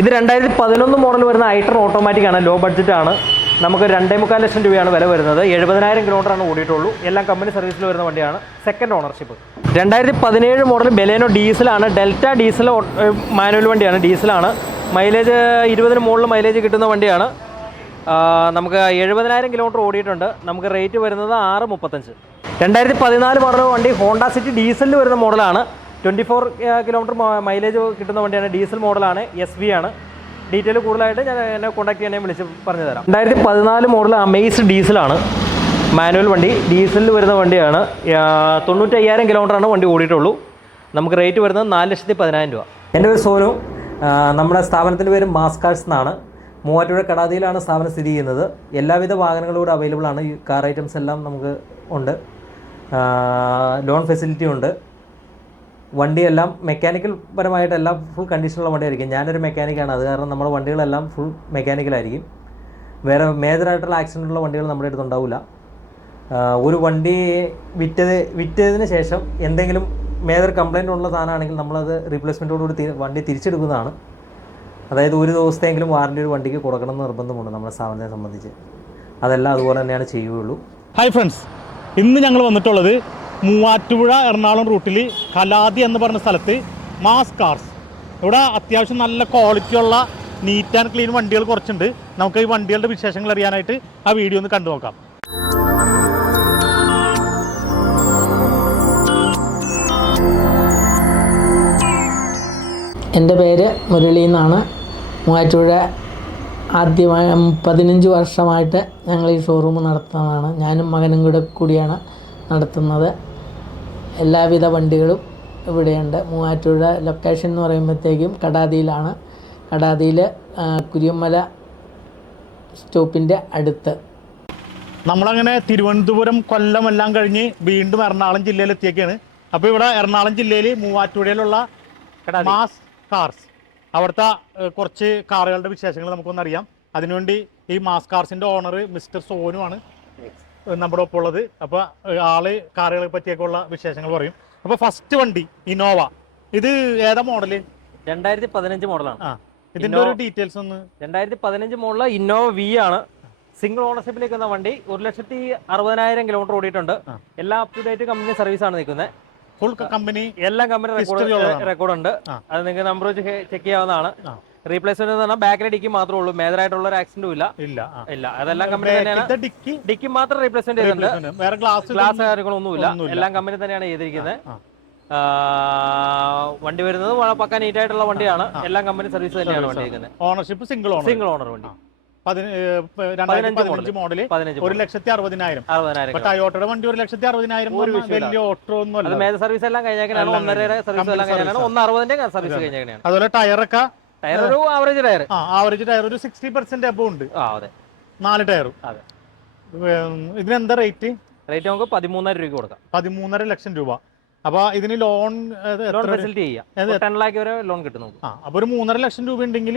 ഇത് രണ്ടായിരത്തി പതിനൊന്ന് മോഡൽ വരുന്ന ഐട്ടർ ഓട്ടോമാറ്റിക് ആണ് ലോ ബഡ്ജറ്റ് ആണ്. നമുക്ക് രണ്ടേ മുക്കാൽ ലക്ഷം രൂപയാണ് വില വരുന്നത്. എഴുപതിനായിരം കിലോമീറ്ററാണ് ഓടിയിട്ടുള്ളൂ. എല്ലാം കമ്പനി സർവീസിൽ വരുന്ന വണ്ടിയാണ്. സെക്കൻഡ് ഓണർഷിപ്പ് രണ്ടായിരത്തി പതിനേഴ് മോഡൽ ബെലേനോ ഡീസലാണ് ഡെൽറ്റ ഡീസൽ മാനുവൽ വണ്ടിയാണ് ഡീസലാണ് മൈലേജ് ഇരുപതിന് മുകളിൽ മൈലേജ് കിട്ടുന്ന വണ്ടിയാണ്. നമുക്ക് എഴുപതിനായിരം കിലോമീറ്റർ ഓടിയിട്ടുണ്ട്. നമുക്ക് റേറ്റ് വരുന്നത് ആറ് മുപ്പത്തഞ്ച്. രണ്ടായിരത്തി പതിനാല് മോഡൽ വണ്ടി ഹോണ്ട സിറ്റി ഡീസലിൽ വരുന്ന മോഡലാണ് ട്വന്റി ഫോർ കിലോമീറ്റർ മൈലേജ് കിട്ടുന്ന വണ്ടിയാണ് ഡീസൽ മോഡലാണ് എസ് വി ആണ്. ഡീറ്റെയിൽ കൂടുതലായിട്ട് ഞാൻ എന്നെ കോൺടാക്ട് ചെയ്യാൻ വിളിച്ച് പറഞ്ഞു തരാം രണ്ടായിരത്തി പതിനാല് മോഡൽ അമേസ് ഡീസലാണ് മാനുവൽ വണ്ടി ഡീസലിൽ വരുന്ന വണ്ടിയാണ്. തൊണ്ണൂറ്റി തൊണ്ണൂറ്റയ്യായിരം കിലോമീറ്ററാണ് വണ്ടി ഓടിയിട്ടുള്ളൂ. നമുക്ക് റേറ്റ് വരുന്നത് നാല് ലക്ഷത്തി പതിനായിരം രൂപ. എന്റെ പേര് സോനു. നമ്മുടെ സ്ഥാപനത്തിന്റെ പേര് മാസ്കാഴ്സ് എന്നാണ്. മൂവാറ്റുപുഴ കടാതിയിലാണ് സ്ഥാപനം സ്ഥിതി ചെയ്യുന്നത്. എല്ലാവിധ വാഹനങ്ങളും അവൈലബിൾ ആണ്. കാർ ഐറ്റംസ് എല്ലാം നമുക്ക് ഉണ്ട്. ലോൺ ഫെസിലിറ്റി ഉണ്ട്. വണ്ടിയെല്ലാം മെക്കാനിക്കൽ പരമായിട്ടെല്ലാം ഫുൾ കണ്ടീഷനുള്ള വണ്ടിയായിരിക്കും. ഞാനൊരു മെക്കാനിക്കാണ് അത് കാരണം നമ്മുടെ വണ്ടികളെല്ലാം ഫുൾ മെക്കാനിക്കലായിരിക്കും വേറെ മേജറായിട്ടുള്ള ആക്സിഡന്റ് ഉള്ള വണ്ടികൾ നമ്മുടെ അടുത്ത് ഉണ്ടാവില്ല ഒരു വണ്ടി വിറ്റത് വിറ്റതിന് ശേഷം എന്തെങ്കിലും മേജർ കംപ്ലൈന്റ് ഉള്ള സാധനമാണെങ്കിൽ നമ്മളത് റീപ്ലേസ്മെന്റോടുകൂടി വണ്ടി തിരിച്ചെടുക്കുന്നതാണ്. അതായത് ഒരു ദിവസത്തെങ്കിലും വാറണ്ടി ഒരു വണ്ടിക്ക് കൊടുക്കണം എന്ന് നിർബന്ധമുണ്ട് നമ്മുടെ സ്ഥാപനത്തെ സംബന്ധിച്ച്. അതെല്ലാം അതുപോലെ തന്നെയാണ് ചെയ്യുകയുള്ളൂ. ഹായ് ഫ്രണ്ട്സ് ഇന്ന് ഞങ്ങൾ വന്നിട്ടുള്ളത് മൂവാറ്റുപുഴ എറണാകുളം റൂട്ടിൽ കലാതി എന്ന് പറഞ്ഞ സ്ഥലത്ത് മാസ് കാർസ്. ഇവിടെ അത്യാവശ്യം നല്ല ക്വാളിറ്റിയുള്ള നീറ്റ് ആൻഡ് ക്ലീൻ വണ്ടികൾ കുറച്ചുണ്ട്. നമുക്ക് ഈ വണ്ടികളുടെ വിശേഷങ്ങൾ അറിയാനായിട്ട് ആ വീഡിയോ ഒന്ന് കണ്ടു നോക്കാം. എന്റെ പേര് മുരളി എന്നാണ്. മൂവാറ്റുപുഴ ആദ്യമായി പതിനഞ്ച് വർഷമായിട്ട് ഞങ്ങൾ ഈ ഷോറൂം നടത്തുന്നതാണ്. ഞാനും മകനും കൂടെ കൂടിയാണ് നടത്തുന്നത്. എല്ലാവിധ വണ്ടികളും ഇവിടെയുണ്ട്. മൂവാറ്റുപുഴ ലൊക്കേഷൻ എന്ന് പറയുമ്പോഴത്തേക്കും കടാതിയിലാണ്. കടാതിയിൽ കുരിയമ്മല സ്റ്റോപ്പിന്റെ അടുത്ത്. നമ്മളങ്ങനെ തിരുവനന്തപുരം കൊല്ലം എല്ലാം കഴിഞ്ഞ് വീണ്ടും എറണാകുളം ജില്ലയിൽ എത്തിയൊക്കെയാണ് അപ്പോൾ ഇവിടെ എറണാകുളം ജില്ലയിൽ മൂവാറ്റുപുഴയിലുള്ള മാസ് കാർസ്. അവിടുത്തെ കുറച്ച് കാറുകളുടെ വിശേഷങ്ങൾ നമുക്കൊന്നറിയാം. അതിനുവേണ്ടി ഈ മാസ് കാർസിന്റെ ഓണർ മിസ്റ്റർ സോനു ആണ് ഏഹ്, നമ്മുടെ ഒപ്പം ഉള്ളത് അപ്പോൾ ആൾ കാറുകളെ പറ്റിയൊക്കെ ഉള്ള വിശേഷങ്ങൾ പറയും. അപ്പോൾ ഫസ്റ്റ് വണ്ടി ഇന്നോവ ഇത് ഏതാ മോഡൽ രണ്ടായിരത്തി പതിനഞ്ച് മോഡലാണ് ആ ഇതിന്റെ ഒരു ഡീറ്റെയിൽസ് ഒന്ന്. രണ്ടായിരത്തി പതിനഞ്ച് മോഡൽ ഇന്നോവ വി ആണ്. സിംഗിൾ ഓണർഷിപ്പിലേക്ക് വന്ന വണ്ടി. ഒരു ലക്ഷത്തി അറുപതിനായിരം കിലോമീറ്റർ ഓടിയിട്ടുണ്ട്. എല്ലാ up to date company service ആണ് നിൽക്കുന്നത്. ഫുൾ കമ്പനി എല്ലാ കമ്പനി റെക്കോർഡ് റെക്കോർഡ് ഉണ്ട്. അത് നിങ്ങൾക്ക് നമ്പർ വെച്ച് ചെക്ക് ചെയ്യാവുന്നതാണ്. റീപ്ലേസ്മെന്റ് എന്ന് പറഞ്ഞാൽ ബാക്കിലെ ഡിക്കി മാത്രമേ ഉള്ളൂ. മേജർ ആയിട്ടുള്ള ഒരു ആക്സിഡന്റും ഇല്ല. ഇല്ല ഇല്ല. അതെല്ലാം കമ്പനി തന്നെയാണ്. ഡിക്കി ഡിക്കി മാത്രം റീപ്ലേസ്മെന്റ് ചെയ്തിട്ടുണ്ട്. വേറെ ഗ്ലാസ് ഗ്ലാസ് കാര്യങ്ങളൊന്നുമില്ല ഒന്നുമില്ല. എല്ലാം കമ്പനി തന്നെയാണ് ചെയ്തിരിക്കുന്നത്. വണ്ടി വരുന്നത് പക്ക നീറ്റ് ആയിട്ടുള്ള വണ്ടിയാണ്. എല്ലാം കമ്പനി സർവീസ് തന്നെയാണ് വണ്ടി. Ownership single owner single owner വണ്ടി മോഡൽ ഒരു ലക്ഷത്തി അറുപതിനായിരം. ടയോട്ടയുടെ വണ്ടി ഒരു ലക്ഷത്തി അറുപതിനായിരം ഒരു എന്ന് പറഞ്ഞാൽ വലിയ ഓട്ടോ ഒന്നും അത് സർവീസ് എല്ലാം ഒന്നര സർവീസ് എല്ലാം ഒന്ന് അറുപതിന്റെ സർവീസ് കഴിഞ്ഞാൽ അതുപോലെ ടയറൊക്കെ ടയർ ഒരു ആവറേജ് ടയർ. ആ ആവറേജ് ടയർ. ഒരു സിക്സ്റ്റി പെർസെന്റ് എബോ ഉണ്ട്. ആ അതെ. നാല് ടയറും അതെ. ഇതിനെന്താ റേറ്റ് റേറ്റ് നമുക്ക് പതിമൂന്നര രൂപ കൊടുക്കാം. പതിമൂന്നര ലക്ഷം രൂപ. അപ്പൊ ഇതിന് ലോൺ ലോൺ ഫെസിലിറ്റി ചെയ്യാം. ടെൻ ലാക്ക് വരെ ലോൺ കിട്ടും നമുക്ക്. ആ അപ്പൊ ഒരു മൂന്നര ലക്ഷം രൂപ ഉണ്ടെങ്കിൽ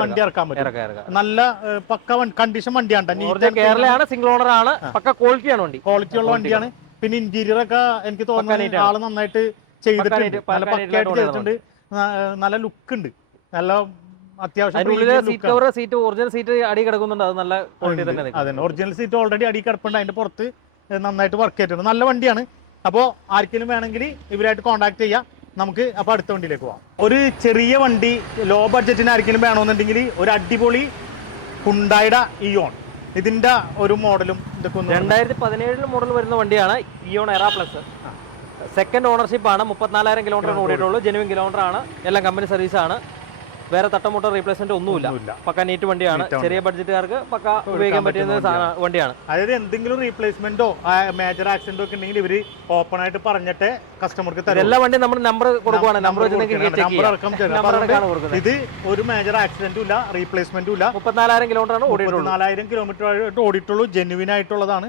വണ്ടി ഇറക്കാൻ പറ്റും. നല്ല പക്ക കണ്ടീഷൻ വണ്ടിയാണ് കേരളയാണ് സിംഗിൾ ഓണർ ആണ് പക്ക ക്വാളിറ്റിയാണ് വണ്ടി. ക്വാളിറ്റി ഉള്ള വണ്ടിയാണ്. പിന്നെ ഇന്റീരിയർ ഒക്കെ എനിക്ക് തോന്നുന്നു ആൾ നന്നായിട്ട് ചെയ്തിട്ടുണ്ട്. നല്ല പക്ക പക്കയായിട്ട് ചെയ്തിട്ടുണ്ട്. നല്ല ലുക്ക് ഉണ്ട്. നല്ല അത്യാവശ്യം seat cover seat original seat അടി കിടക്കുന്നുണ്ട്. അത് നല്ല ക്വാളിറ്റി തന്നെ ഒറിജിനൽ സീറ്റ് ഓൾറെഡി അടി കിടപ്പുണ്ട്. അതിന്റെ പുറത്ത് നന്നായിട്ട് വർക്ക് ചെയ്തിട്ടുണ്ട് നല്ല വണ്ടിയാണ്. അപ്പോൾ ആർക്കെങ്കിലും വേണമെങ്കിൽ ഇവരായിട്ട് കോൺടാക്ട് ചെയ്യാം. നമുക്ക് അപ്പോൾ അടുത്ത വണ്ടിയിലേക്ക് പോവാം. ഒരു ചെറിയ വണ്ടി ലോ ബഡ്ജറ്റിന് ആർക്കെങ്കിലും വേണമെന്നുണ്ടെങ്കിൽ ഒരു അടിപൊളി ഹുണ്ടായുടെ ഇയോൺ ഇതിന്റെ ഒരു മോഡലും ഇതൊക്കെ രണ്ടായിരത്തി പതിനേഴിൽ മോഡൽ വരുന്ന വണ്ടിയാണ് ഇയോൺ എറ പ്ലസ് സെക്കൻഡ് ഓണർഷിപ്പ് ആണ്. മുപ്പത്തിനാലായിരം കിലോമീറ്റർ ഓടിയിട്ടുള്ളൂ. ജെനുവിൻ കിലോമീറ്റർ ആണ്. എല്ലാം കമ്പനി സർവീസ് ആണ്. വേറെ തട്ടമുട്ട റീപ്ലേസ്മെന്റ് ഒന്നുമില്ല. പക്ക നീറ്റ് വണ്ടിയാണ്. ചെറിയ ബഡ്ജറ്റുകാർക്ക് പക്ക ഉപയോഗിക്കാൻ പറ്റുന്ന വണ്ടിയാണ്. അതായത് എന്തെങ്കിലും റീപ്ലേസ്മെന്റോ മേജർ ആക്സിഡന്റോ ഒക്കെ ഉണ്ടെങ്കിൽ ഇവർ ഓപ്പൺ ആയിട്ട് പറഞ്ഞിട്ട് കസ്റ്റമർക്ക് തരും. എല്ലാ വണ്ടിയും നമ്മൾ നമ്പർ കൊടുക്കുവാണ്. നമ്പർ ഇത് ഒരു മേജർ ആക്സിഡന്റും ഇല്ല റീപ്ലേസ്മെന്റും ഇല്ല. മുപ്പത്തിനാലായിരം കിലോമീറ്റർ ആണ് നാലായിരം കിലോമീറ്റർ ആയിട്ട് ഓടിയിട്ടുള്ളൂ. ജെന്യുവിൻ ആയിട്ടുള്ളതാണ്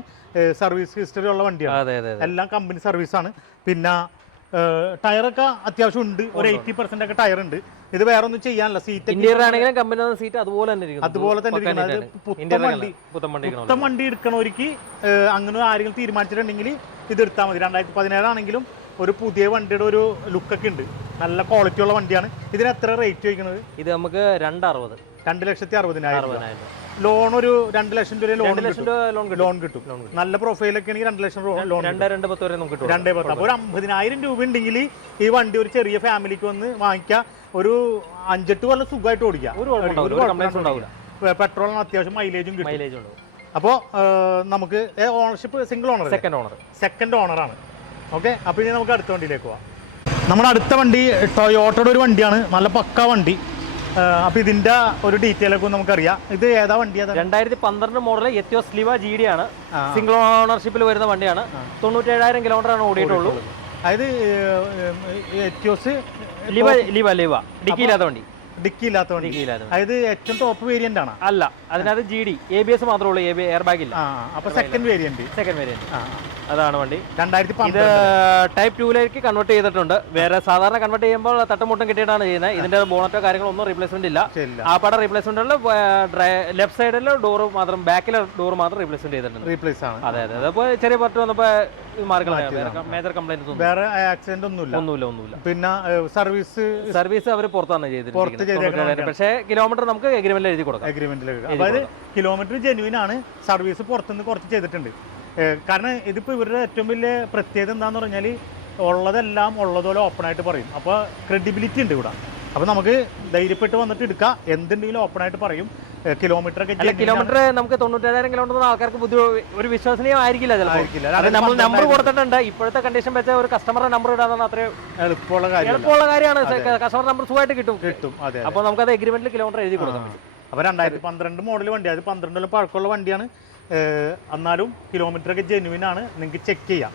സർവീസ് ഹിസ്റ്ററി ഉള്ള വണ്ടിയാണ്. എല്ലാം കമ്പനി സർവീസ് ആണ്. പിന്നെ ടയറൊക്കെ അത്യാവശ്യം ഉണ്ട്. ഒരു എയ്റ്റി പെർസെന്റ് ഒക്കെ ടയർ ഉണ്ട്. ഇത് വേറൊന്നും ചെയ്യാനല്ല സീറ്റ് ഇന്റീരിയർ ആണെങ്കിലും കമ്പനി സീറ്റ് അതുപോലെ തന്നെ. അതുപോലെ തന്നെ പുത്തം ഇരിക്കുന്നത്. പുത്തൻ വണ്ടി. പുത്തൻ വണ്ടി എടുക്കണവർക്ക് അങ്ങനെ ആരെങ്കിലും തീരുമാനിച്ചിട്ടുണ്ടെങ്കിൽ ഇത് എടുത്താൽ മതി രണ്ടായിരത്തി പതിനേഴാണെങ്കിലും ഒരു പുതിയ വണ്ടിയുടെ ഒരു ലുക്കൊക്കെ ഉണ്ട് നല്ല ക്വാളിറ്റി ഉള്ള വണ്ടിയാണ് ഇതിന് എത്ര റേറ്റ് ചോദിക്കുന്നത് ഇത് നമുക്ക് രണ്ട് അറുപത് രണ്ട് ലക്ഷത്തി അറുപതിനായിരം അറുപതിനായിരം. ലോൺ ഒരു രണ്ട് ലക്ഷം രൂപ ലോൺ ലക്ഷം രൂപ ലോൺ കിട്ടും. ലോൺ കിട്ടും. നല്ല പ്രൊഫൈലൊക്കെ ആണെങ്കിൽ രണ്ട് ലക്ഷം രൂപ ലോൺ രണ്ട് രണ്ട് പത്ത് വരെ നമുക്ക് കിട്ടും. രണ്ടേ പത്ത്. അപ്പോൾ ഒരു അമ്പതിനായിരം രൂപ ഉണ്ടെങ്കിൽ ഈ വണ്ടി ഒരു ചെറിയ ഫാമിലിക്ക് വന്ന് വാങ്ങിക്കാം. ഒരു അഞ്ചെട്ട് കൊല്ലം സുഖമായിട്ട് ഓടിക്കാം. ഒരു. പെട്രോളിന് അത്യാവശ്യം മൈലേജും കിട്ടും. മൈലേജ് അപ്പോൾ നമുക്ക് ownership single owner second owner second ഓണറാണ് ഓക്കെ അപ്പോൾ ഇനി നമുക്ക് അടുത്ത വണ്ടിയിലേക്ക് പോവാം. നമ്മുടെ അടുത്ത വണ്ടി ടൊയോട്ടയുടെ ഒരു വണ്ടിയാണ്. നല്ല പക്ക വണ്ടി. അപ്പോൾ ഇതിന്റെ ഒരു ഡീറ്റെയിൽ ഒക്കെ നമുക്കറിയാം. ഇത് ഏതാ വണ്ടിയാ ഏതാ രണ്ടായിരത്തി പന്ത്രണ്ട് model Etios Liva G D ആണ്. സിംഗിൾ ഓണർഷിപ്പിൽ വരുന്ന വണ്ടിയാണ്. തൊണ്ണൂറ്റേഴായിരം കിലോമീറ്റർ ആണ് ഓടിയിട്ടുള്ളൂ. അതായത് എത്തിയോസ് ലിവ ലിവ ലിവ ഡിക്കി ഇല്ലാത്ത വണ്ടി. ഡിക്കി ഇല്ലാത്ത വണ്ടി അതായത് ഏറ്റവും ടോപ്പ് വേരിയന്റ് ആണ്. അല്ല അതിനകത്ത് G D A B S മാത്രമേ ഉള്ളൂ എ ബി എയർ ബാഗ് ഇല്ല. സെക്കൻഡ് വേരിയന്റ് സെക്കൻഡ് വേരിയന്റ് അതാണ് വണ്ടി. രണ്ടായിരത്തി ഇത് ടൈപ്പ് ടൂലേക്ക് കൺവേർട്ട് ചെയ്തിട്ടുണ്ട്. വേറെ സാധാരണ കൺവേർട്ട് ചെയ്യുമ്പോൾ തട്ടുമുട്ടും കിട്ടിയിട്ടാണ് ചെയ്യുന്നത്. ഇതിന്റെ ബോണറ്റോ കാര്യങ്ങളോ ഒന്നും റീപ്ലേസ്മെന്റ് ഇല്ല. ആ പടം റീപ്ലേസ്മെന്റ് ഉള്ള ലെഫ്റ്റ് സൈഡിലെ ഡോർ മാത്രം ബാക്കിലെ ഡോർ മാത്രം റീപ്ലേസ്മെന്റ് ചെയ്തിട്ടുണ്ട്. റീപ്ലേസ് ആണ്. അതെ അതെ. അതിപ്പോ ചെറിയ പട്ട് വന്നപ്പോ മേജർ കംപ്ലൈന്റ് വേറെ ആക്സിഡന്റ് ഒന്നുമില്ല. ഒന്നുമില്ല. ഒന്നുമില്ല പിന്നെ സർവീസ് സർവീസ് അവർ പുറത്താണ് പുറത്ത് പക്ഷേ കിലോമീറ്റർ നമുക്ക് എഗ്രിമെന്റ് എഴുതി കൊടുക്കാം. അഗ്രിമെന്റിലേക്ക് അതായത് കിലോമീറ്റർ ജെന്യൂൻ ആണ്. സർവീസ് പുറത്തുനിന്ന് കുറച്ച് ചെയ്തിട്ടുണ്ട്. കാരണം ഇതിപ്പോൾ ഇവരുടെ ഏറ്റവും വലിയ പ്രത്യേകത എന്താന്ന് പറഞ്ഞാൽ ഉള്ളതെല്ലാം ഉള്ളതുപോലെ ഓപ്പൺ ആയിട്ട് പറയും. അപ്പോൾ ക്രെഡിബിലിറ്റി ഉണ്ട് ഇവിടെ. അപ്പോൾ നമുക്ക് ധൈര്യപ്പെട്ട് വന്നിട്ട് എടുക്കാം. എന്തുണ്ടെങ്കിലും ഓപ്പൺ ആയിട്ട് പറയും. കിലോമീറ്റർ അല്ല. കിലോമീറ്റർ നമുക്ക് തൊണ്ണൂറ്റേഴായിരം കിലോമീറ്റർ ആൾക്കാർക്ക് ബുദ്ധി ഒരു വിശ്വസനീയമായിരിക്കില്ല ചിലപ്പോൾ നമ്മൾ നമ്പർ കൊടുത്തിട്ടുണ്ട്. ഇപ്പോഴത്തെ കണ്ടീഷൻ വെച്ച ഒരു കസ്റ്റമറുടെ നമ്പർ ഇടാതാണ് അത്രയും എളുപ്പമുള്ള എളുപ്പമുള്ള കാര്യമാണ്. കസ്റ്റമർ നമ്പർ സുഖമായിട്ട് കിട്ടും. കിട്ടും. അതെ അപ്പോൾ അത് എഗ്രിമെന്റിൽ കിലോമീറ്റർ എഴുതി കൊടുക്കാം. അപ്പോൾ രണ്ടായിരത്തി പന്ത്രണ്ട് മോഡൽ വണ്ടി. അത് പന്ത്രണ്ട് കൊല്ലം പഴക്കമുള്ള വണ്ടിയാണ്. എന്നാലും കിലോമീറ്റർ ഒക്കെ ജെന്യൂൻ ആണ്. നിങ്ങൾക്ക് ചെക്ക് ചെയ്യാം.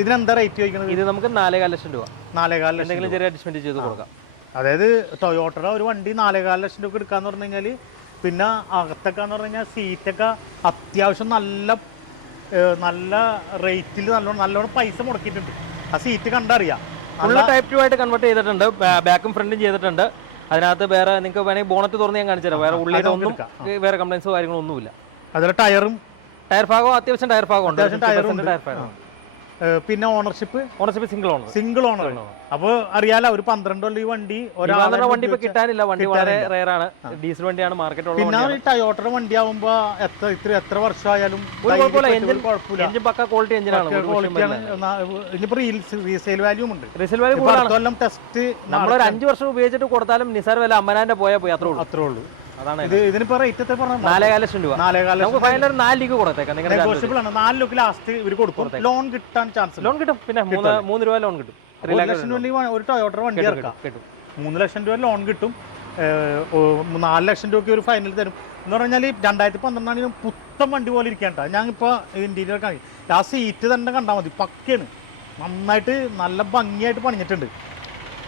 ഇതിനെന്താ റേറ്റ് ചോദിക്കുന്നത്? ഇത് നമുക്ക് നാലേകാൽ ലക്ഷം രൂപ. നാലേകാൽ ലക്ഷം എന്തെങ്കിലും ചെറിയ അഡ്ജസ്റ്റ്മെന്റ് ചെയ്ത് കൊടുക്കാം. അതായത് ടൊയോട്ടയുടെ ഒരു വണ്ടി നാലേകാൽ ലക്ഷം രൂപ എടുക്കാന്ന് പറഞ്ഞു കഴിഞ്ഞാൽ പിന്നെ അകത്തൊക്കെ എന്ന് പറഞ്ഞു കഴിഞ്ഞാൽ സീറ്റൊക്കെ അത്യാവശ്യം നല്ല നല്ല റേറ്റിൽ നല്ലോണം നല്ലോണം പൈസ മുടക്കിയിട്ടുണ്ട്. ആ സീറ്റ് കണ്ടറിയാം. ഫുള്ള് ടൈപ്പ് ടു ആയിട്ട് കൺവേർട്ട് ചെയ്തിട്ടുണ്ട്. ബാക്കും ഫ്രണ്ടും ചെയ്തിട്ടുണ്ട്. അതിനകത്ത് വേറെ നിങ്ങൾക്ക് വേണമെങ്കിൽ ബോണറ്റ് തുറന്ന് ഞാൻ കാണിച്ചു തരാം വേറെ ഉള്ളിലൊന്നും ഒന്നും വേറെ കംപ്ലൈൻസോ കാര്യങ്ങളോ ഒന്നുമില്ല. അതിലെ ടയറും ടയർ ഭാഗവും അത്യാവശ്യം ടയർ ഭാഗം ഉണ്ട്. ടയറും ടയർ ഭാഗം. പിന്നെ ownership ownership single owner single owner അപ്പോൾ അറിയാലോ ഒരു പന്ത്രണ്ട് കൊല്ലം ഈ വണ്ടി ഒരാളുടെ വണ്ടി ഇപ്പൊ കിട്ടാനില്ല. വണ്ടി വളരെ റെയർ ആണ്. ഡീസൽ വണ്ടിയാണ് മാർക്കറ്റ് പിന്നെ ഈ ടയോട്ടയുടെ വണ്ടി ആവുമ്പോ എത്ര ഇത്ര എത്ര വർഷമായാലും എഞ്ചിൻ പക്ക ക്വാളിറ്റി എഞ്ചിനാണ് ക്വാളിറ്റിയാണ് ഇനിയിപ്പോ റീസെയിൽ വാല്യൂ ഉണ്ട്. റീസെയിൽ വാല്യൂ കൊല്ലം ടെസ്റ്റ് നമ്മളൊരു അഞ്ച് വർഷം ഉപയോഗിച്ചിട്ട് കൊടുത്താലും നിസാർ വില അമ്മനാന്റെ പോയാൽ പോയി അത്രേ ഉള്ളൂ. അത്രേ ഉള്ളൂ. ഇത് ഇതിനിപ്പോ റേറ്റ് എത്ര പറഞ്ഞു? നാലേകാല ലക്ഷം രൂപ. നാലേകാല നമുക്ക് ഫൈനൽ ഒരു നാല് ലീഗ് കൊടുത്തേക്കാം. നിങ്ങളുടെ നെഗോഷ്യബിൾ ആണ്. നാല് ലുക്ക് ലാസ്റ്റ് ഇവർ കൊടുക്കും. ലോൺ കിട്ടാൻ ചാൻസ് ലോൺ കിട്ടും. പിന്നെ മൂന്ന് മൂന്ന് രൂപ ലോൺ കിട്ടും. ഒരു ലക്ഷം രൂപ ഒരു ടൊയോട്ടയുടെ വണ്ടി ഇറക്കാം. കിട്ടും മൂന്ന് ലക്ഷം രൂപ ലോൺ കിട്ടും. നാല് ലക്ഷം രൂപയ്ക്ക് ഒരു ഫൈനൽ തരും. എന്ന് പറഞ്ഞാൽ രണ്ടായിരത്തി പന്ത്രണ്ടാണെങ്കിലും പുത്തൻ വണ്ടി പോലെ ഇരിക്കേണ്ട ഞാനിപ്പോൾ ഇന്റീരിയർ കാണി ആ സീറ്റ് തന്നെ കണ്ടാൽ മതി. പക്കയാണ്. നന്നായിട്ട് നല്ല ഭംഗിയായിട്ട് പണിഞ്ഞിട്ടുണ്ട്.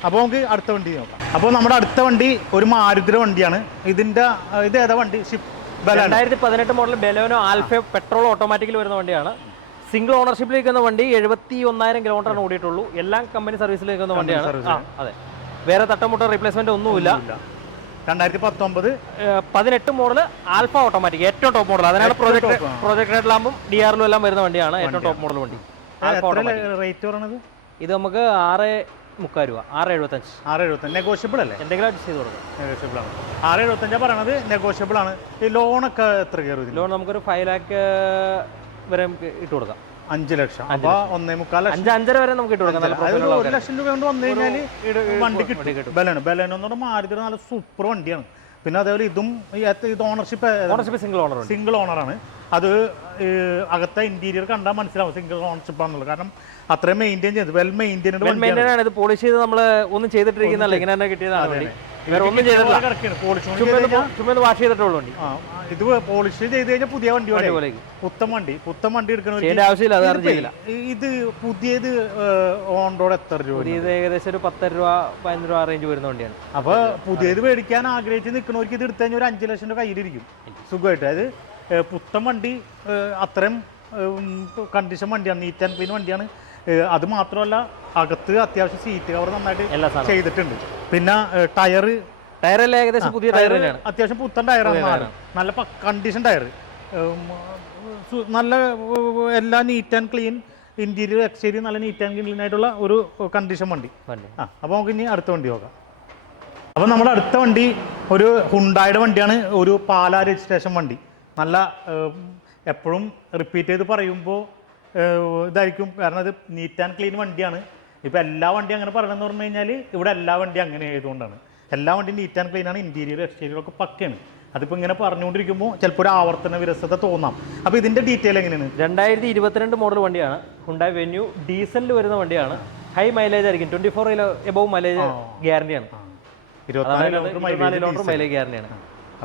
അപ്പോൾ നമുക്ക് അടുത്ത വണ്ടി നോക്കാം. അപ്പോൾ നമ്മുടെ അടുത്ത വണ്ടി ഒരു മാരുതിയുടെ വണ്ടിയാണ്. ഇതിന്റെ ഇത് ഏതാ വണ്ടി? ഷിപ്പ് രണ്ടായിരത്തി പതിനെട്ട് മോഡൽ ബെലോനോ ആൽഫ പെട്രോൾ ഓട്ടോമാറ്റിക്കിൽ വരുന്ന വണ്ടിയാണ്. സിംഗിൾ ഓണർഷിപ്പിൽ നിൽക്കുന്ന വണ്ടി എഴുപത്തി ഒന്നായിരം കിലോമീറ്റർ ഓടിയിട്ടുള്ളൂ. എല്ലാം കമ്പനി സർവീസിൽ നിൽക്കുന്ന വണ്ടിയാണ്. അതെ. വേറെ തട്ടമുട്ട റീപ്ലേസ്മെന്റ് ഒന്നുമില്ല. രണ്ടായിരത്തി പത്തൊമ്പത് പതിനെട്ട് മോഡൽ ആൽഫ ഓട്ടോമാറ്റിക് ഏറ്റവും ടോപ്പ് മോഡൽ അതിനാണ് പ്രൊജക്ട് പ്രോജക്ട് ലാമ്പും ഡി ആറിലും എല്ലാം വരുന്ന വണ്ടിയാണ്. ഏറ്റവും ടോപ്പ് മോഡൽ വണ്ടി. റേറ്റ് പറയണത് ഇത് നമുക്ക് ആറ് മുക്കാൽ രൂപ. ആറ് എഴുപത്തഞ്ച്. ആറ് എഴുപത്തഞ്ച്. നെഗോഷ്യബിൾ അല്ലേ? എന്തെങ്കിലും അഡ്ജസ്റ്റ് ചെയ്ത് കൊടുക്കാം നെഗോഷ്യബിൾ ആണ്. ആറ് എഴുപത്തഞ്ചാണ് പറയണത് നെഗോഷ്യബിൾ ആണ്. ഈ ലോണൊക്കെ എത്ര കയറും ലോൺ നമുക്കൊരു ഫൈവ് ലാക്ക് വരെ നമുക്ക് ഇട്ട് കൊടുക്കാം. അഞ്ച് ലക്ഷം. അപ്പൊ ഒന്നേ മുക്കാൽ ലക്ഷം. അഞ്ച് അഞ്ചര വരെ നമുക്ക് ഇട്ട് കൊടുക്കാം. ഒരു ലക്ഷം രൂപ കൊണ്ട് വന്നു കഴിഞ്ഞാൽ വണ്ടി കിട്ടും. ബലന് ബലൻ പറഞ്ഞാൽ മാരുതി നല്ല സൂപ്പർ വണ്ടിയാണ്. പിന്നെ അതേപോലെ ഇതും ഇത് ownership ownership single owner single ഓണറാണ് അത് അകത്തെ ഇന്റീരിയർ കണ്ടാൽ മനസ്സിലാവും സിംഗിൾ ഓണർഷിപ്പ് ആണുള്ളത് കാരണം അത്രയും മെയിന്റെയിൻ ചെയ്ത് വെൽ മെയിന്റെയിൻ മെയിന്റൈൻ ആണ്. ഇത് പോളിഷ് ചെയ്ത് നമ്മൾ ഒന്നും ചെയ്തിട്ടിരിക്കുന്നല്ല. ഇങ്ങനെ തന്നെ കിട്ടിയതാണ് വേറെ ഒന്നും ചെയ്തിട്ടില്ല. ചുമ്മാ വാഷ് ചെയ്തിട്ടുള്ളൂ വണ്ടി. ഇത് പോളിഷ് ചെയ്ത് കഴിഞ്ഞാൽ പുതിയ വണ്ടി പോലെ പുത്തൻ വണ്ടി. പുത്തൻ വണ്ടി എടുക്കണ ആവശ്യമില്ല അത് ചെയ്യില്ല ഇത് പുതിയത് ഓൺ റോഡ് എത്ര രൂപ ഇത് ഏകദേശം ഒരു പത്തര രൂപ പതിനഞ്ച് രൂപ റേഞ്ച് വരുന്ന വണ്ടിയാണ്. അപ്പൊ പുതിയത് മേടിക്കാൻ ആഗ്രഹിച്ച് നിൽക്കുന്നവർക്ക് ഇത് എടുത്തു കഴിഞ്ഞാൽ ഒരു അഞ്ച് ലക്ഷം രൂപ കയ്യിലിരിക്കും. സുഖമായിട്ട്. അതായത് പുത്തൻ വണ്ടി അത്രയും കണ്ടീഷൻ വണ്ടിയാണ്. നീറ്റ് ആൻഡ് ക്ലീൻ വണ്ടിയാണ്. അത് മാത്രമല്ല അകത്ത് അത്യാവശ്യം സീറ്റ് കവർ നന്നായിട്ട് ചെയ്തിട്ടുണ്ട്. പിന്നെ ടയർ ടയറല്ല ഏകദേശം പുതിയ ടയർ അത്യാവശ്യം പുത്തൻ ടയറാണ് നല്ല കണ്ടീഷൻ ടയർ നല്ല എല്ലാ neat and clean interior exterior നല്ല നീറ്റ് ആൻഡ് ക്ലീൻ ആയിട്ടുള്ള ഒരു കണ്ടീഷൻ വണ്ടി. വണ്ടി. ആ അപ്പോൾ നമുക്ക് ഇനി അടുത്ത വണ്ടി നോക്കാം. അപ്പോൾ നമ്മുടെ അടുത്ത വണ്ടി ഒരു ഹുണ്ടായുടെ വണ്ടിയാണ് ഒരു പാലാ രജിസ്ട്രേഷൻ വണ്ടി. നല്ല എപ്പോഴും റിപ്പീറ്റ് ചെയ്ത് പറയുമ്പോൾ ഇതായിരിക്കും. കാരണം അത് നീറ്റ് ആൻഡ് ക്ലീൻ വണ്ടിയാണ്. ഇപ്പോൾ എല്ലാ വണ്ടി അങ്ങനെ പറയണമെന്ന് പറഞ്ഞു കഴിഞ്ഞാൽ ഇവിടെ എല്ലാ വണ്ടി അങ്ങനെ ആയതുകൊണ്ടാണ്. എല്ലാ വണ്ടിയും നീറ്റ് ആൻഡ് ക്ലീൻ ആണ്. ഇന്റീരിയർ എക്സ്റ്റീരിയർ ഒക്കെ പക്കയാണ്. അതിപ്പോൾ ഇങ്ങനെ പറഞ്ഞുകൊണ്ടിരിക്കുമ്പോൾ ചിലപ്പോൾ ഒരു ആവർത്തന വിരസത തോന്നാം. അപ്പോൾ ഇതിന്റെ ഡീറ്റെയിൽ എങ്ങനെയാണ്? രണ്ടായിരത്തി ഇരുപത്തിരണ്ട് മോഡൽ വണ്ടിയാണ്. ഹുണ്ടായി വെന്യൂ ഡീസലിൽ വരുന്ന വണ്ടിയാണ്. ഹൈ മൈലേജ് ആയിരിക്കും. Twenty four kilo above mileage ഗ്യാരണ്ടിയാണ് ഇരുപത്തിനാല് കിലോമീറ്റർ മൈലേജ് ഗ്യാരണ്ടിയാണ്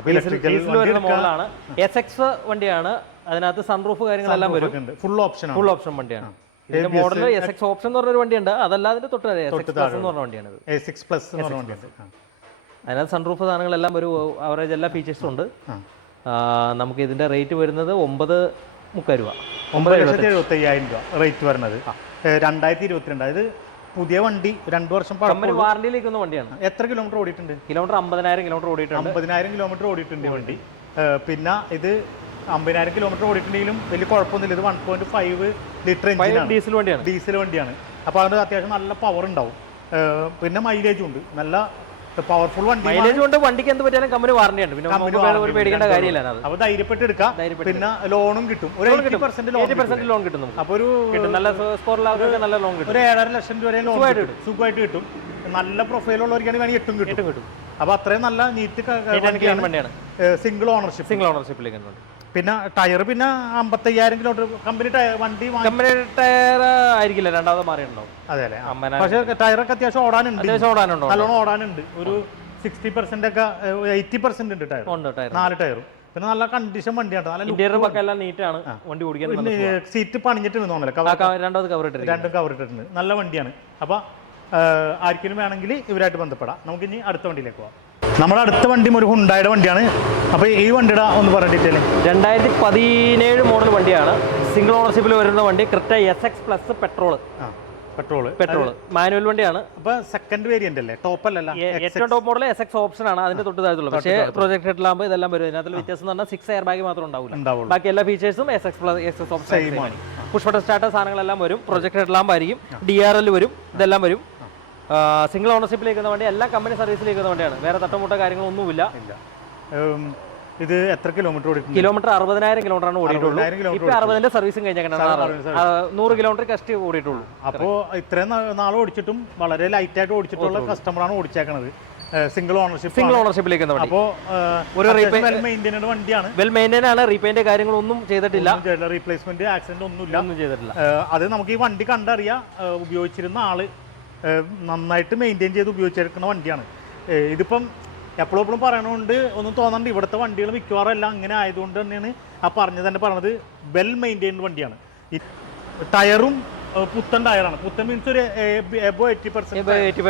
ഡീസൽ വരുന്ന മോഡലാണ് എസ് എക്സ് വണ്ടിയാണ്. അതിനകത്ത് സൺറൂഫ് കാര്യങ്ങളെല്ലാം വരും. ഫുൾ ഓപ്ഷൻ ഫുൾ ഓപ്ഷൻ വണ്ടിയാണ്. ഇതിന്റെ മോഡൽ എസ് എക്സ് ഓപ്ഷൻ എന്ന് പറഞ്ഞൊരു വണ്ടിയുണ്ട്. അതല്ല അതിന്റെ തൊട്ട് എസ് എക്സ് പ്ലസ് എന്ന് പറഞ്ഞ വണ്ടിയാണ്. അതിനകത്ത് സൺറൂഫ് സാധനങ്ങളെല്ലാം ഒരു അവറേജ് എല്ലാ ഫീച്ചേഴ്സും ഉണ്ട്. നമുക്ക് ഇതിന്റെ റേറ്റ് വരുന്നത് ഒമ്പത് മുക്കാൽ രൂപ. ഒമ്പത് ലക്ഷത്തി എഴുപത്തി അയ്യായിരം രൂപ റേറ്റ് വരുന്നത്. രണ്ടായിരത്തി ഇരുപത്തിരണ്ട് അതായത് പുതിയ വണ്ടി രണ്ടു വർഷം കമ്പനി വാറണ്ടിയിലേക്ക് വണ്ടിയാണ്. എത്ര കിലോമീറ്റർ ഓടിയിട്ടുണ്ട്? കിലോമീറ്റർ അമ്പതിനായിരം കിലോമീറ്റർ ഓടിയിട്ടുണ്ട്. അമ്പതിനായിരം കിലോമീറ്റർ ഓടിയിട്ടുണ്ട് വണ്ടി. പിന്നെ ഇത് അമ്പതിനായിരം കിലോമീറ്റർ ഓടിയിട്ടുണ്ടെങ്കിലും വലിയ കുഴപ്പമൊന്നുമില്ല. ഇത് വൺ പോയിന്റ് ഫൈവ് ലിറ്റർ എഞ്ചിനാണ് ഡീസൽ വണ്ടിയാണ്. ഡീസൽ വണ്ടിയാണ്. അപ്പോൾ അതിന് അത്യാവശ്യം നല്ല പവർ ഉണ്ടാവും. പിന്നെ മൈലേജും ഉണ്ട്. നല്ല പവർഫുൾ വണ്ടി മൈലേജ് കൊണ്ട് വണ്ടിക്ക് എന്ത് പറ്റിയാലും കമ്പനി വാറണ്ടി ഉണ്ട്. പിന്നെ കമ്പനി വേറെ ഒരു പേടിക്കേണ്ട കാര്യമില്ല അപ്പോൾ ധൈര്യപ്പെട്ട് എടുക്കാം. പിന്നെ ലോണും കിട്ടും. ഒരു എയ്റ്റി പെർസെന്റ് ലോൺ കിട്ടും. അപ്പോൾ ഒരു കിട്ടും. നല്ല സ്കോറിലാവുന്ന നല്ല ലോൺ കിട്ടും. ഒരു ഏഴര ലക്ഷം രൂപ വരെ ലോൺ കിട്ടും. സുഖമായിട്ട് കിട്ടും. നല്ല പ്രൊഫൈൽ ഉള്ളവർക്കാണ് വേണമെങ്കിൽ എട്ടും കിട്ടും. കിട്ടും. അപ്പൊ അത്രയും നല്ല നീറ്റ് വണ്ടിയാണ്. സിംഗിൾ ഓണർഷിപ്പ് സിംഗിൾ ഓണർഷിപ്പിലേക്ക് വണ്ടി പിന്നെ ടയർ പിന്നെ അമ്പത്തയ്യായിരം കിലോമീറ്റർ. കമ്പനി ടയർ വണ്ടി കമ്പനി ടയർ ആയിരിക്കില്ല രണ്ടാമത് മാറിയിട്ടുണ്ടാവും. അതെ അല്ലേ? പക്ഷേ ടയറൊക്കെ അത്യാവശ്യം ഓടാനുണ്ട്. അത്യാവശ്യം ഓടാനുണ്ടോ നല്ലോണം ഓടാനുണ്ട്. ഒരു സിക്സ്റ്റി പെർസെന്റ് ഒക്കെ എയ്റ്റി പെർസെന്റ് ഉണ്ട് ടയർ ഉണ്ട് ടയർ നാല് ടയറും. പിന്നെ നല്ല കണ്ടീഷൻ വണ്ടിയാണ് നല്ല ഇന്റീരിയർ എല്ലാം നീറ്റാണ് വണ്ടി. ഓടിക്കാൻ സീറ്റ് പണിഞ്ഞിട്ടുണ്ട് തോന്നുന്നില്ല രണ്ടാമത് കവർ ഇട്ടിട്ടുണ്ട് രണ്ടും കവർ ഇട്ടിട്ടുണ്ട്. നല്ല വണ്ടിയാണ്. അപ്പൊ ആർക്കെങ്കിലും വേണമെങ്കിൽ ഇവരായിട്ട് ബന്ധപ്പെടാം. നമുക്ക് ഇനി അടുത്ത വണ്ടിയിലേക്ക് പോവാം. നമ്മുടെ അടുത്ത വണ്ടി ഒരു ഹുണ്ടായുടെ വണ്ടിയാണ്. അപ്പോൾ ഈ വണ്ടിയുടെ ഒന്ന് പറഞ്ഞ ഡീറ്റെയിൽ രണ്ടായിരത്തി പതിനേഴ് മോഡൽ വണ്ടിയാണ്. സിംഗിൾ ഓണർഷിപ്പിൽ വരുന്ന വണ്ടി കൃത്യ എസ് എക്സ് പ്ലസ് പെട്രോൾ ആ പെട്രോൾ പെട്രോൾ മാനുവൽ വണ്ടിയാണ്. അപ്പൊ സെക്കൻഡ് വേരിയന്റ് അല്ലേ? ടോപ്പ് അല്ലല്ല. ഏറ്റവും top model S X option ആണ്. അതിന്റെ തൊട്ട് താഴത്തുള്ളത് പക്ഷേ പ്രൊജക്ട് ഹെഡിലാകുമ്പോൾ ഇതെല്ലാം വരും. ഇതിനകത്തുള്ള വ്യത്യാസം എന്ന് പറഞ്ഞാൽ സിക്സ് എയർ ബാഗ് മാത്രം ഉണ്ടാവില്ല ബാക്കി എല്ലാ ഫീച്ചേഴ്സും S X plus S X option push starter സാധനങ്ങളെല്ലാം വരും. പ്രൊജക്ട് ഹെഡിലാകുമ്പോൾ ഡി ആർ എൽ വരും. ഇതെല്ലാം വരും. സിംഗിൾ ഓണർഷിപ്പിലേക്ക് വരുന്ന വണ്ടി എല്ലാ കമ്പനി സർവീസിലേക്ക് വരുന്ന വണ്ടിയാണ്. വേറെ തട്ടമുട്ട കാര്യങ്ങളൊന്നുമില്ല ഇല്ല. ഇത് എത്ര കിലോമീറ്റർ ഓടിക്കുന്നു? കിലോമീറ്റർ അറുപതിനായിരം കിലോമീറ്റർ ആണ് ഓടിയിട്ടുള്ളൂ. 60,000 kilometer ഇപ്പൊ അറുപതിന്റെ സർവീസും കഴിഞ്ഞേക്കണം നൂറ് കിലോമീറ്റർ കസ്റ്റ് ഓടിയിട്ടുള്ളൂ. അപ്പോൾ ഇത്രയും നാളെ ഓടിച്ചിട്ടും വളരെ ലൈറ്റ് ആയിട്ട് ഓടിച്ചിട്ടുള്ള കസ്റ്റമറാണ് ഓടിച്ചേക്കണത്. സിംഗിൾ ഓണർഷിപ്പ് സിംഗിൾ ഓണർഷിപ്പിലേക്ക് അപ്പോൾ ഒരു മെയിന്റൈൻഡ് വണ്ടിയാണ്. വെൽ മെയിന്റൈൻ ആണ് റീപെയിന്റ് കാര്യങ്ങളൊന്നും ചെയ്തിട്ടില്ല. റീപ്ലേസ്മെന്റ് ആക്സിഡന്റ് ഒന്നും ഇല്ല ഒന്നും ചെയ്തിട്ടില്ല. അത് നമുക്ക് ഈ വണ്ടി കണ്ടറിയാം. ഉപയോഗിച്ചിരുന്ന ആൾ നന്നായിട്ട് മെയിന്റെയിൻ ചെയ്ത് ഉപയോഗിച്ചെടുക്കുന്ന വണ്ടിയാണ് ഇതിപ്പം എപ്പോഴും എപ്പോഴും ഒന്നും തോന്നണ്ട് ഇവിടുത്തെ വണ്ടികൾ മിക്കവാറും എല്ലാം അങ്ങനെ ആയതുകൊണ്ട് തന്നെയാണ് ആ പറഞ്ഞത് തന്നെ പറഞ്ഞത് വെൽ മെയിന്റെയിൻഡ് വണ്ടിയാണ് ടയറും പുത്തൻ ടയറാണ് പുത്തൻ മീൻസ് ഒരു എബോ എയ്റ്റി പെർസെന്റ് എയ്റ്റി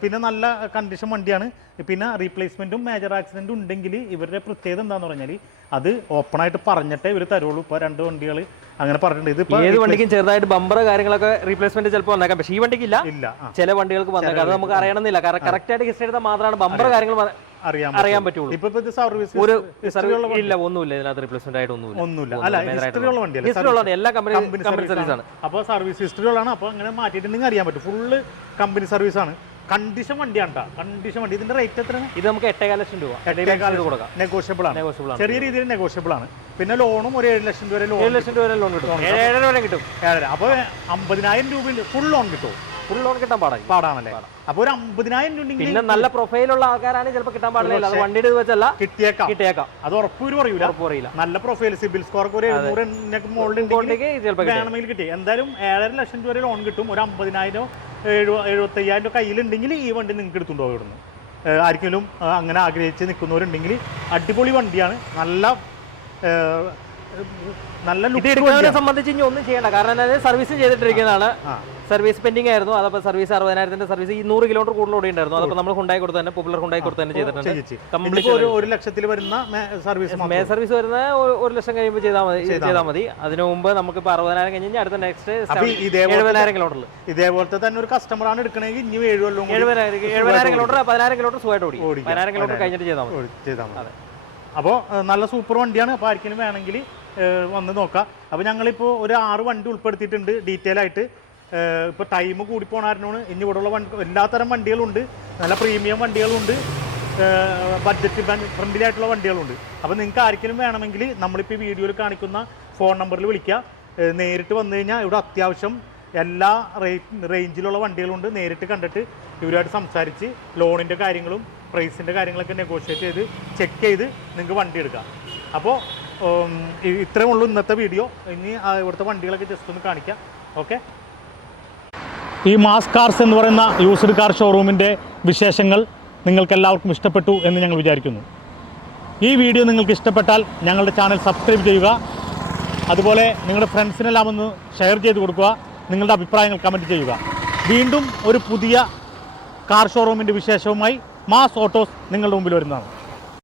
പിന്നെ നല്ല കണ്ടീഷൻ വണ്ടിയാണ്. പിന്നെ റീപ്ലേസ്മെന്റും മേജർ ആക്സിഡന്റും ഉണ്ടെങ്കിൽ ഇവരുടെ പ്രത്യേകത എന്താന്ന് പറഞ്ഞാൽ അത് ഓപ്പൺ ആയിട്ട് പറഞ്ഞിട്ടേ ഇവർ തരുള്ളൂ. ഇപ്പോൾ രണ്ട് വണ്ടികൾ അങ്ങനെ പറഞ്ഞിട്ടുണ്ട്. ഇത് ഏത് വണ്ടിക്കും ചെറുതായിട്ട് ബമ്പർ കാര്യങ്ങളൊക്കെ റീപ്ലേസ്മെന്റ് ചിലപ്പോൾ വന്നേക്കാം. പക്ഷേ ഈ വണ്ടിക്ക് ഇല്ല. ഇല്ല. ചില വണ്ടികൾക്ക് വന്നേക്കാം. അത് നമുക്ക് അറിയണമെന്നില്ല. കാരണം കറക്റ്റ് ആയിട്ട് ഹിസ്റ്ററി എടുത്താൽ മാത്രമാണ് ബമ്പർ കാര്യങ്ങൾ അറിയാൻ അറിയാൻ പറ്റുള്ളൂ. ഇപ്പൊ ഇത് സർവീസ് ഒരു ഇല്ല ഒന്നുമില്ല. ഇതിനകത്ത് റീപ്ലേസ്മെന്റ് ആയിട്ട് ഒന്നുമില്ല. ഒന്നുമില്ല. അല്ല ഹിസ്റ്ററി ഉള്ള വണ്ടിയല്ലേ? ഹിസ്റ്ററി എല്ലാ കമ്പനി കമ്പനി കമ്പനി സർവീസ് ആണ്. അപ്പോൾ സർവീസ് ഹിസ്റ്ററി ഉള്ളതാണ്. അപ്പോൾ അങ്ങനെ മാറ്റിയിട്ടുണ്ടെങ്കിൽ അറിയാൻ പറ്റും. ഫുള്ള് കമ്പനി സർവീസ് ആണ്. കണ്ടീഷൻ വണ്ടിയാണ് കണ്ടീഷൻ വണ്ടി. ഇതിന്റെ റേറ്റ് എത്രയാണ് ഇത് നമുക്ക് എട്ടേകാൽ ലക്ഷം രൂപ. നെഗോഷ്യബിൾ ആണ്. നെഗോഷ്യബിൾ ആണ്. ചെറിയ രീതിയിൽ നെഗോഷ്യബിൾ ആണ്. പിന്നെ ലോണും ഒരു ഏഴ് ലക്ഷം രൂപ ലോൺ ലക്ഷം രൂപ ലോൺ കിട്ടും. അപ്പൊ ഏഴര വരെ കിട്ടും. ഏഴര അപ്പോൾ അമ്പതിനായിരം രൂപ ഫുൾ ലോൺ കിട്ടും. ഫുൾ ലോൺ കിട്ടാൻ പാടാണല്ലേ? ഒരു അമ്പതിനായിരം രൂപ പിന്നെ നല്ല പ്രൊഫൈലുള്ള ആൾക്കാരാണ് ചിലപ്പോൾ കിട്ടാൻ പാടില്ല. അത് വണ്ടിയുടെ ഇത് വെച്ചല്ല കിട്ടിയേക്കാം. കിട്ടിയേക്കാം. അത് ഉറപ്പ് പറയൂല. ഉറപ്പ് പറയില്ല നല്ല പ്രൊഫൈൽ സിബിൽ സ്കോർ ഒരു മുകളിൽ കിട്ടും. വേണമെങ്കിൽ കിട്ടി. എന്തായാലും ഏഴര ലക്ഷം രൂപ ലോൺ കിട്ടും. ഒരു അമ്പതിനായിരം എഴുപ എഴുപത്തയ്യായിരം കയ്യിലുണ്ടെങ്കിൽ ഈ വണ്ടി നിങ്ങൾക്ക് എടുത്തുണ്ടോ ഇവിടുന്ന്? ആർക്കെങ്കിലും അങ്ങനെ ആഗ്രഹിച്ച് നിൽക്കുന്നവരുണ്ടെങ്കിൽ അടിപൊളി വണ്ടിയാണ്. നല്ല നല്ല സംബന്ധിച്ച് ഇനി ഒന്നും ചെയ്യണ്ട. കാരണം സർവീസ് ചെയ്തിട്ടിരിക്കുന്നതാണ്. ആ. സർവീസ് പെൻഡിങ് ആയിരുന്നു. അതപ്പോ സർവീസ് അറുപതിനായിരത്തിന്റെ സർവീസ് ഈ നൂറ് കിലോമീറ്റർ കൂടുതൽ ഓടി ഉണ്ടായിരുന്നു അതപ്പോൾ നമ്മൾ ഹുണ്ടായി കൊടുത്തു തന്നെ പോപ്പുലർ ഹുണ്ടായി കൊടുത്തു തന്നെ ചെയ്തിട്ടുണ്ട് ഒരു ഒരു ലക്ഷത്തിൽ വരുന്ന സർവീസ് മേ സർവീസ് വരുന്ന ഒരു- ലക്ഷം കഴിയുമ്പോൾ ചെയ്താൽ മതി ചെയ്താൽ മതി. അതിനു മുമ്പ് നമുക്ക് ഇപ്പോൾ അറുപതിനായിരം കഴിഞ്ഞ് അടുത്ത നെക്സ്റ്റ് എഴുപതിനായിരം കിലോമീറ്ററിൽ ഇതേപോലത്തെ തന്നെ ഒരു കസ്റ്റമർ ആണ് എടുക്കണമെങ്കിൽ ഇനി ഏഴ് കൊല്ലം എഴുപതിനായിരം എഴുപതിനായിരം കിലോമീറ്റർ പതിനായിരം കിലോമീറ്റർ സുഖമായിട്ട് ഓടി. പതിനായിരം കിലോമീറ്റർ കഴിഞ്ഞിട്ട് ചെയ്താൽ മതി. ചെയ്താൽ മതി. അപ്പോൾ നല്ല സൂപ്പർ വണ്ടിയാണ്. അപ്പോൾ ആർക്കെങ്കിലും വേണമെങ്കിൽ വന്ന് നോക്കാം. അപ്പോൾ ഞങ്ങളിപ്പോൾ ഒരു ആറ് വണ്ടി ഉൾപ്പെടുത്തിയിട്ടുണ്ട്. ഡീറ്റെയിൽ ആയിട്ട് ഇപ്പോൾ ടൈം കൂടി പോണാരനാണ് ഇനി ഇവിടെയുള്ള വണ്ടി എല്ലാത്തരം വണ്ടികളുണ്ട്. നല്ല പ്രീമിയം വണ്ടികളുണ്ട്. ബഡ്ജറ്റ് ഫ്രണ്ട്ലി ആയിട്ടുള്ള വണ്ടികളുണ്ട്. അപ്പോൾ നിങ്ങൾക്ക് ആർക്കെങ്കിലും വേണമെങ്കിൽ നമ്മളിപ്പോൾ ഈ വീഡിയോയിൽ കാണിക്കുന്ന ഫോൺ നമ്പറിൽ വിളിക്കുക നേരിട്ട് വന്നു കഴിഞ്ഞാൽ ഇവിടെ അത്യാവശ്യം എല്ലാ റേഞ്ചിലുള്ള വണ്ടികളുണ്ട്. നേരിട്ട് കണ്ടിട്ട് ഇവരുമായിട്ട് സംസാരിച്ച് ലോണിന്റെ കാര്യങ്ങളും പ്രൈസിന്റെ കാര്യങ്ങളൊക്കെ നെഗോഷിയേറ്റ് ചെയ്ത് ചെക്ക് ചെയ്ത് നിങ്ങൾക്ക് വണ്ടി എടുക്കാം. അപ്പോൾ ഇത്രയേ ഉള്ളൂ ഇന്നത്തെ വീഡിയോ ഇനി ഇവിടുത്തെ വണ്ടികളൊക്കെ ജസ്റ്റ് ഒന്ന് കാണിക്കാം. ഓക്കെ ഈ മാസ് കാർസ് എന്ന് പറയുന്ന യൂസ്ഡ് കാർ ഷോറൂമിന്റെ വിശേഷങ്ങൾ നിങ്ങൾക്കെല്ലാവർക്കും ഇഷ്ടപ്പെട്ടു എന്ന് ഞങ്ങൾ വിചാരിക്കുന്നു. ഈ വീഡിയോ നിങ്ങൾക്ക് ഇഷ്ടപ്പെട്ടാൽ ഞങ്ങളുടെ ചാനൽ സബ്സ്ക്രൈബ് ചെയ്യുക. അതുപോലെ നിങ്ങളുടെ ഫ്രണ്ട്സിനെല്ലാം ഒന്ന് ഷെയർ ചെയ്ത് കൊടുക്കുക. നിങ്ങളുടെ അഭിപ്രായങ്ങൾ കമന്റ് ചെയ്യുക. വീണ്ടും ഒരു പുതിയ കാർ ഷോറൂമിന്റെ വിശേഷവുമായി മാസ് ഓട്ടോസ് നിങ്ങളുടെ മുമ്പിൽ വരുന്നതാണ്.